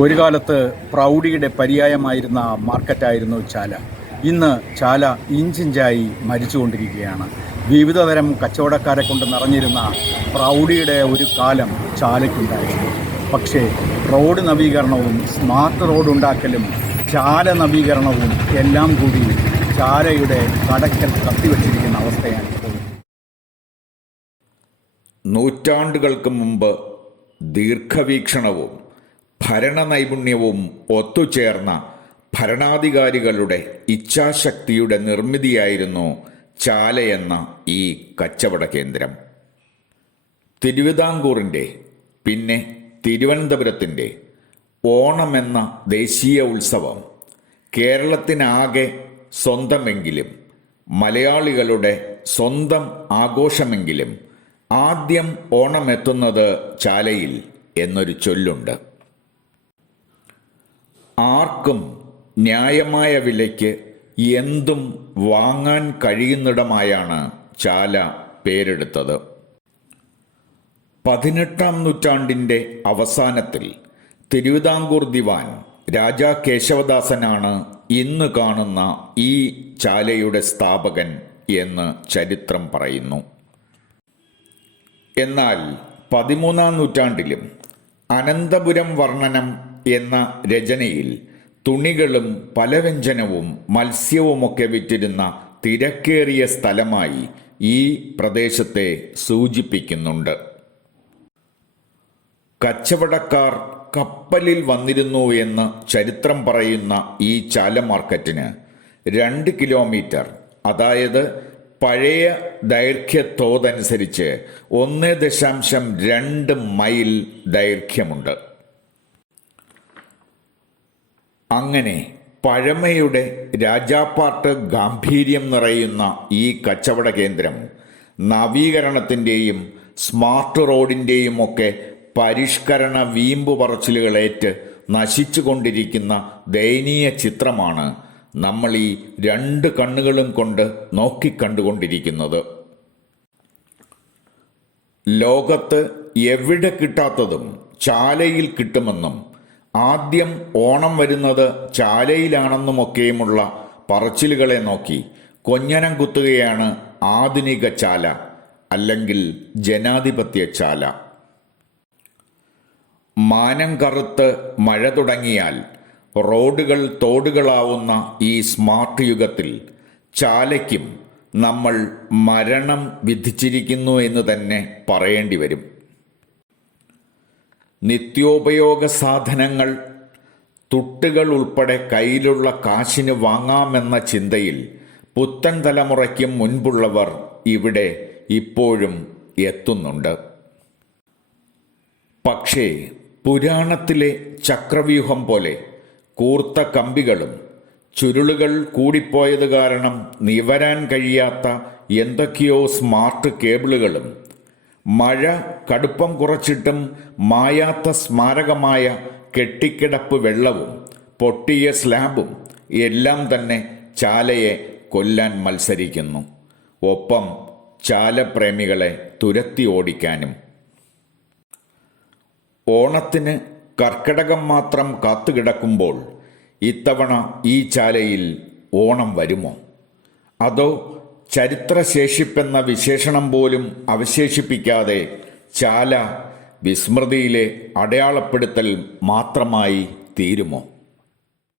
ഒരു കാലത്ത് പ്രൗഢിയുടെ പര്യായമായിരുന്ന മാർക്കറ്റായിരുന്നു ചാല. ഇന്ന് ചാല ഇഞ്ചിഞ്ചായി മരിച്ചുകൊണ്ടിരിക്കുകയാണ്. വിവിധതരം കച്ചവടക്കാരെ കൊണ്ട് നിറഞ്ഞിരുന്ന പ്രൗഢിയുടെ ഒരു കാലം ചാലയ്ക്കുണ്ടായിരുന്നു. പക്ഷേ റോഡ് നവീകരണവും സ്മാർട്ട് റോഡ് ഉണ്ടാക്കലും ചാല നവീകരണവും എല്ലാം കൂടി ചാലയുടെ കടക്കൽ കത്തിവെച്ചിരിക്കുന്ന അവസ്ഥയാണ് ഇപ്പോൾ. നൂറ്റാണ്ടുകൾക്ക് മുമ്പ് ദീർഘവീക്ഷണവും ഭരണനൈപുണ്യവും ഒത്തുചേർന്ന ഭരണാധികാരികളുടെ ഇച്ഛാശക്തിയുടെ നിർമ്മിതിയായിരുന്നു ചാലയെന്ന ഈ കച്ചവട കേന്ദ്രം. തിരുവിതാംകൂറിൻ്റെ പിന്നെ തിരുവനന്തപുരത്തിൻ്റെ ഓണമെന്ന ദേശീയ ഉത്സവം കേരളത്തിനാകെ സ്വന്തമെങ്കിലും മലയാളികളുടെ സ്വന്തം ആഘോഷമെങ്കിലും ആദ്യം ഓണമെത്തുന്നത് ചാലയിൽ എന്നൊരു ചൊല്ലുണ്ട്. ആർക്കും ന്യായമായ വിലയ്ക്ക് എന്തും വാങ്ങാൻ കഴിയുന്നിടമായാണ് ചാല പേരെടുത്തത്. 18-ാം നൂറ്റാണ്ടിൻ്റെ അവസാനത്തിൽ തിരുവിതാംകൂർ ദിവാൻ രാജാ കേശവദാസനാണ് ഇന്ന് കാണുന്ന ഈ ചാലയുടെ സ്ഥാപകൻ എന്ന് ചരിത്രം പറയുന്നു. എന്നാൽ 13-ാം നൂറ്റാണ്ടിലും അനന്തപുരം വർണ്ണനം എന്ന രചനയിൽ തുണികളും പലവ്യഞ്ജനവും മത്സ്യവുമൊക്കെ വിറ്റിരുന്ന തിരക്കേറിയ സ്ഥലമായി ഈ പ്രദേശത്തെ സൂചിപ്പിക്കുന്നുണ്ട്. കച്ചവടക്കാർ കപ്പലിൽ വന്നിരുന്നു എന്ന് ചരിത്രം പറയുന്ന ഈ ചാല മാർക്കറ്റിന് 2 കിലോമീറ്റർ, അതായത് പഴയ ദൈർഘ്യത്തോതനുസരിച്ച് 1.2 മൈൽ ദൈർഘ്യമുണ്ട്. അങ്ങനെ പഴമയുടെ രാജാപ്പാട്ട് ഗാംഭീര്യം നിറയുന്ന ഈ കച്ചവട കേന്ദ്രം നവീകരണത്തിൻ്റെയും സ്മാർട്ട് റോഡിൻ്റെയും ഒക്കെ പരിഷ്കരണ വീമ്പു പറച്ചിലുകളേറ്റ് നശിച്ചുകൊണ്ടിരിക്കുന്ന ദയനീയ ചിത്രമാണ് നമ്മൾ ഈ 2 കണ്ണുകളും കൊണ്ട് നോക്കിക്കണ്ടുകൊണ്ടിരിക്കുന്നത്. ലോകത്ത് എവിടെ കിട്ടാത്തതും ചാലയിൽ കിട്ടുമെന്നും ആദ്യം ഓണം വരുന്നത് ചാലയിലാണെന്നുമൊക്കെയുമുള്ള പറച്ചിലുകളെ നോക്കി കൊഞ്ഞനം കുത്തുകയാണ് ആധുനിക ചാല, അല്ലെങ്കിൽ ജനാധിപത്യ ചാല. മാനം കറുത്ത് മഴ തുടങ്ങിയാൽ റോഡുകൾ തോടുകളാവുന്ന ഈ സ്മാർട്ട് യുഗത്തിൽ ചാലയ്ക്കും നമ്മൾ മരണം വിധിച്ചിരിക്കുന്നു എന്ന് തന്നെ പറയേണ്ടി വരും. നിത്യോപയോഗ സാധനങ്ങൾ, തുട്ടുകൾ ഉൾപ്പെടെ കയ്യിലുള്ള കാശിന് വാങ്ങാമെന്ന ചിന്തയിൽ പുത്തൻ തലമുറയ്ക്കും മുൻപുള്ളവർ ഇവിടെ ഇപ്പോഴും എത്തുന്നുണ്ട്. പക്ഷേ പുരാണത്തിലെ ചക്രവ്യൂഹം പോലെ കൂർത്ത കമ്പികളും ചുരുളുകൾ കൂടിപ്പോയത് കാരണം നിവരാൻ കഴിയാത്ത എന്തൊക്കെയോ സ്മാർട്ട് കേബിളുകളും മഴ കടുപ്പം കുറച്ചിട്ടും മായാത്ത സ്മാരകമായ കെട്ടിക്കിടപ്പ് വെള്ളവും പൊട്ടിയ സ്ലാബും എല്ലാം തന്നെ ചാലയെ കൊല്ലാൻ മത്സരിക്കുന്നു. ഒപ്പം ചാലപ്രേമികളെ തുരത്തി ഓടിക്കാനും. ഓണത്തിന് കർക്കിടകം മാത്രം കാത്തുകിടക്കുമ്പോൾ ഇത്തവണ ഈ ചാലയിൽ ഓണം വരുമോ? അതോ ചരിത്രശേഷിപ്പെന്ന വിശേഷണം പോലും അവശേഷിപ്പിക്കാതെ ചാല വിസ്മൃതിയിലെ അടയാളപ്പെടുത്തൽ മാത്രമായി തീരുമോ?